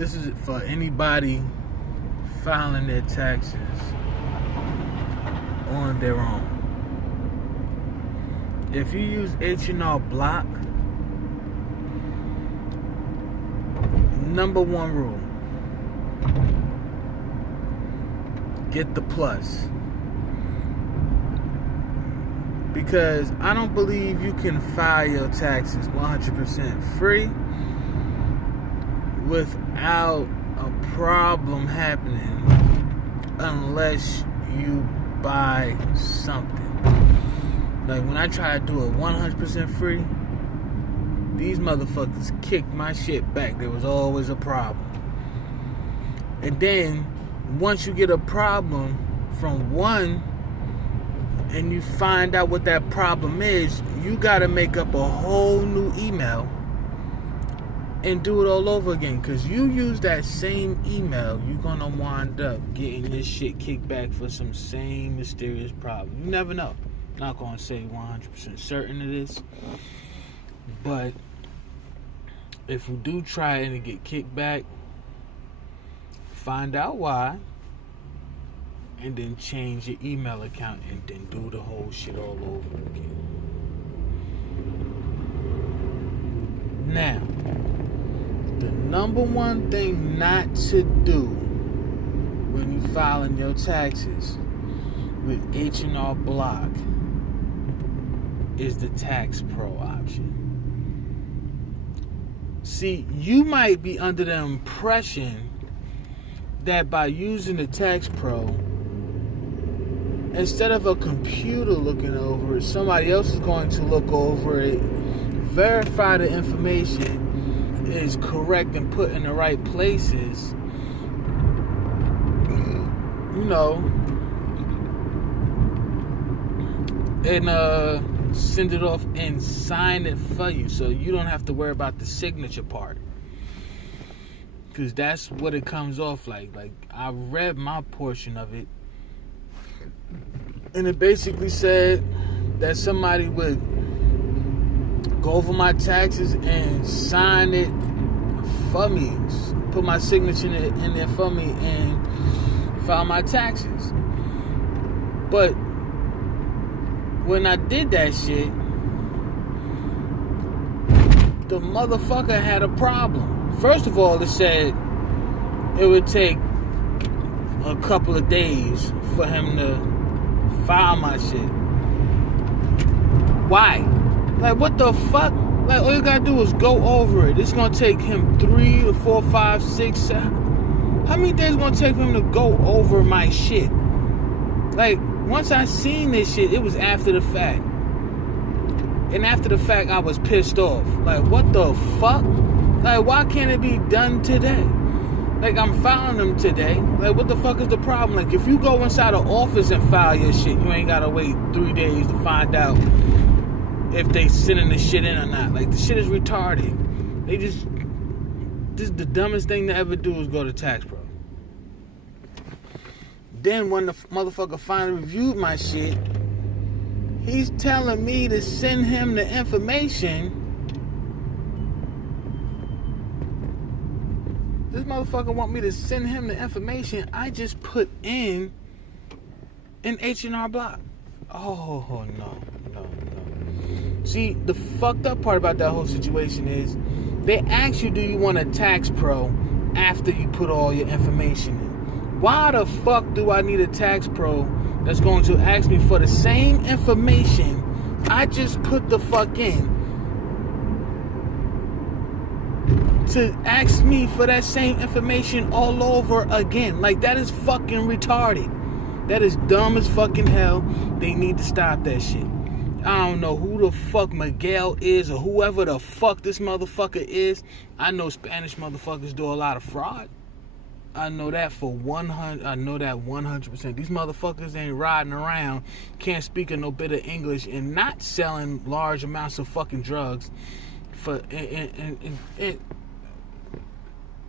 This is for anybody filing their taxes on their own. If you use H&R Block, number one rule, get the plus. Because I don't believe you can file your taxes 100% free without a problem happening unless you buy something. Like when I try to do it 100% free, these motherfuckers kicked my shit back. There was always a problem. And then once you get a problem from one and you find out what that problem is, you gotta make up a whole new email and do it all over again. Cause you use that same email, you're gonna wind up getting this shit kicked back for some same mysterious problem. You never know. Not gonna say 100% certain it is, but if you do try it and get kicked back, find out why, and then change your email account and then do the whole shit all over again. Now, the number one thing not to do when you filing your taxes with H&R Block is the Tax Pro option. See, you might be under the impression that by using the Tax Pro, instead of a computer looking over it, somebody else is going to look over it, verify the information is correct and put in the right places, you know, and send it off and sign it for you, so you don't have to worry about the signature part. Because that's what it comes off like. Like, I read my portion of it, and it basically said that somebody would go over my taxes and sign it for me, put my signature in there for me, and file my taxes. But when I did that shit, the motherfucker had a problem. First of all, it said it would take a couple of days for him to file my shit. Why? Like, what the fuck? Like, all you gotta do is go over it. It's gonna take him 3 to 4, 5, 6, 7. How many days is it gonna take for him to go over my shit? Like, once I seen this shit, it was after the fact. And after the fact, I was pissed off. Like, what the fuck? Like, why can't it be done today? Like, I'm filing them today. Like, what the fuck is the problem? Like, if you go inside an office and file your shit, you ain't gotta wait 3 days to find out if they sending the shit in or not. Like, the shit is retarded. This is the dumbest thing to ever do is go to Tax Pro. Then when the motherfucker finally reviewed my shit, he's telling me to send him the information. This motherfucker want me to send him the information I just put in H&R Block. Oh, no. See, the fucked up part about that whole situation is they ask you, do you want a Tax Pro after you put all your information in? Why the fuck do I need a Tax Pro that's going to ask me for the same information I just put the fuck in to ask me for that same information all over again? Like, that is fucking retarded. That is dumb as fucking hell. They need to stop that shit. I don't know who the fuck Miguel is or whoever the fuck this motherfucker is. I know Spanish motherfuckers do a lot of fraud. I know that for 100. I know that 100%. These motherfuckers ain't riding around, can't speak no bit of English, and not selling large amounts of fucking drugs for and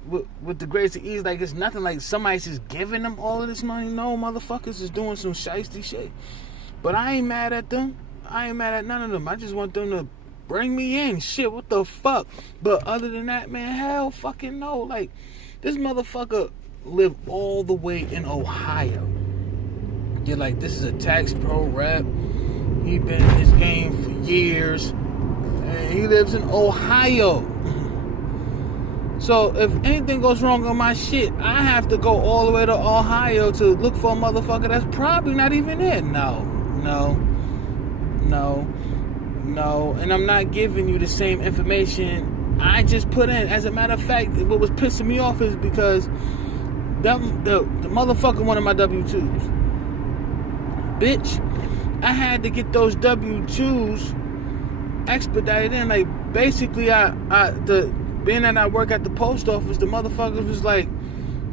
with the greatest of ease. Like, it's nothing like somebody's just giving them all of this money. No, motherfuckers is doing some shiesty shit. But I ain't mad at them. I ain't mad at none of them. I just want them to bring me in. Shit, what the fuck? But other than that, man, hell fucking no. Like, this motherfucker lived all the way in Ohio. You're like, this is a tax pro rep. He been in this game for years. And he lives in Ohio. So if anything goes wrong on my shit, I have to go all the way to Ohio to look for a motherfucker that's probably not even there. No. And I'm not giving you the same information I just put in. As a matter of fact, what was pissing me off is because the motherfucker wanted my W-2s. Bitch, I had to get those W-2s expedited in. Like, basically, being that I work at the post office, the motherfucker was like,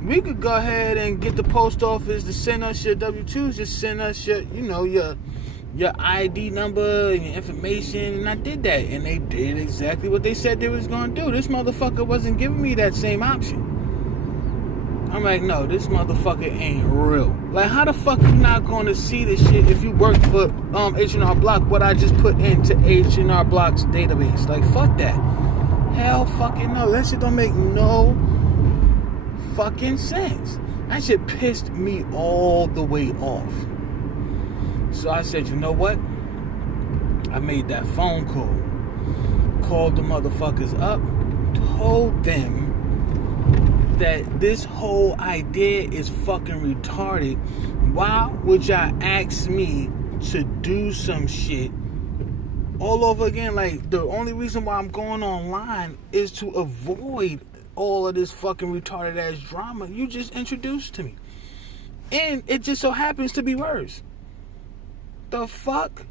we could go ahead and get the post office to send us your W-2s. Just send us your ID number and your information. And I did that. And they did exactly what they said they was going to do. This motherfucker wasn't giving me that same option. I'm like, no, this motherfucker ain't real. Like, how the fuck you not going to see this shit if you work for H&R Block, what I just put into H&R Block's database? Like, fuck that. Hell fucking no. That shit don't make no fucking sense. That shit pissed me all the way off. So I said, you know what? I made that phone call. Called the motherfuckers up. Told them that this whole idea is fucking retarded. Why would y'all ask me to do some shit all over again? Like, the only reason why I'm going online is to avoid all of this fucking retarded ass drama you just introduced to me. And it just so happens to be worse. The fuck?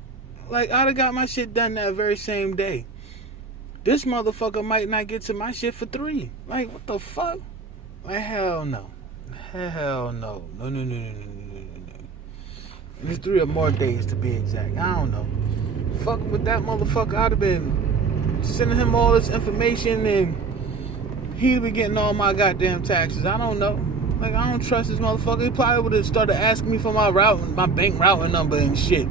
Like, I'd have got my shit done that very same day. This motherfucker might not get to my shit for 3. Like, what the fuck? Like, hell no. Hell no. No. And it's 3 or more days to be exact. I don't know. Fuck with that motherfucker. I'd have been sending him all this information and he'd be getting all my goddamn taxes. I don't know. Like, I don't trust this motherfucker. He probably would have started asking me for my bank routing number and shit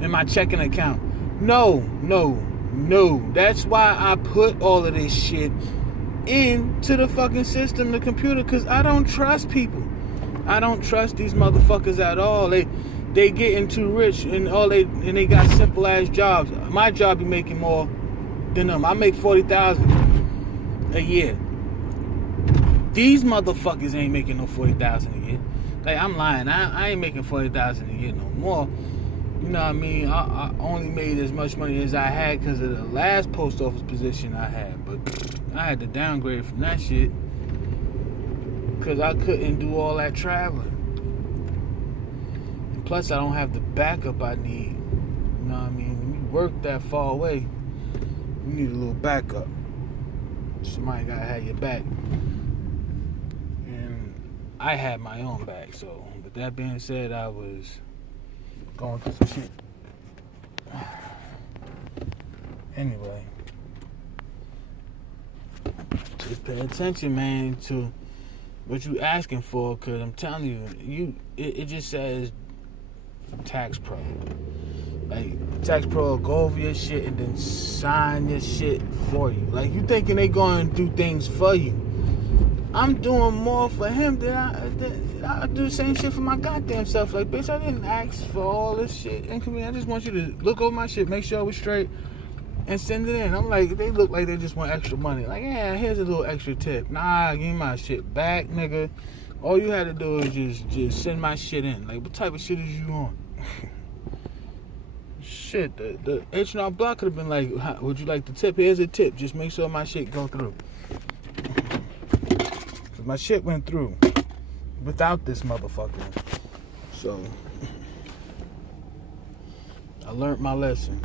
in my checking account. No. That's why I put all of this shit into the fucking system, the computer, because I don't trust people. I don't trust these motherfuckers at all. They getting too rich and they got simple ass jobs. My job be making more than them. I make $40,000 a year. These motherfuckers ain't making no $40,000 a year. Like, I'm lying. I ain't making $40,000 a year no more. You know what I mean? I only made as much money as I had because of the last post office position I had. But I had to downgrade from that shit because I couldn't do all that traveling. And plus, I don't have the backup I need. You know what I mean? When you work that far away, you need a little backup. Somebody gotta have your back. And I had my own back. So, with that being said, I was going through some shit. Anyway, just pay attention, man, to what you asking for, because I'm telling you, it just says tax pro. Like, tax pro will go over your shit and then sign your shit for you. Like, you thinking they going to do things for you. I'm doing more for him than I do the same shit for my goddamn self. Like, bitch, I didn't ask for all this shit. I just want you to look over my shit, make sure it was straight, and send it in. I'm like, they look like they just want extra money. Like, yeah, here's a little extra tip. Nah, give me my shit back, nigga. All you had to do is just send my shit in. Like, what type of shit is you on? Shit, the H&R Block could have been like, would you like the tip? Here's a tip. Just make sure my shit go through. Cause my shit went through without this motherfucker. So, I learned my lesson.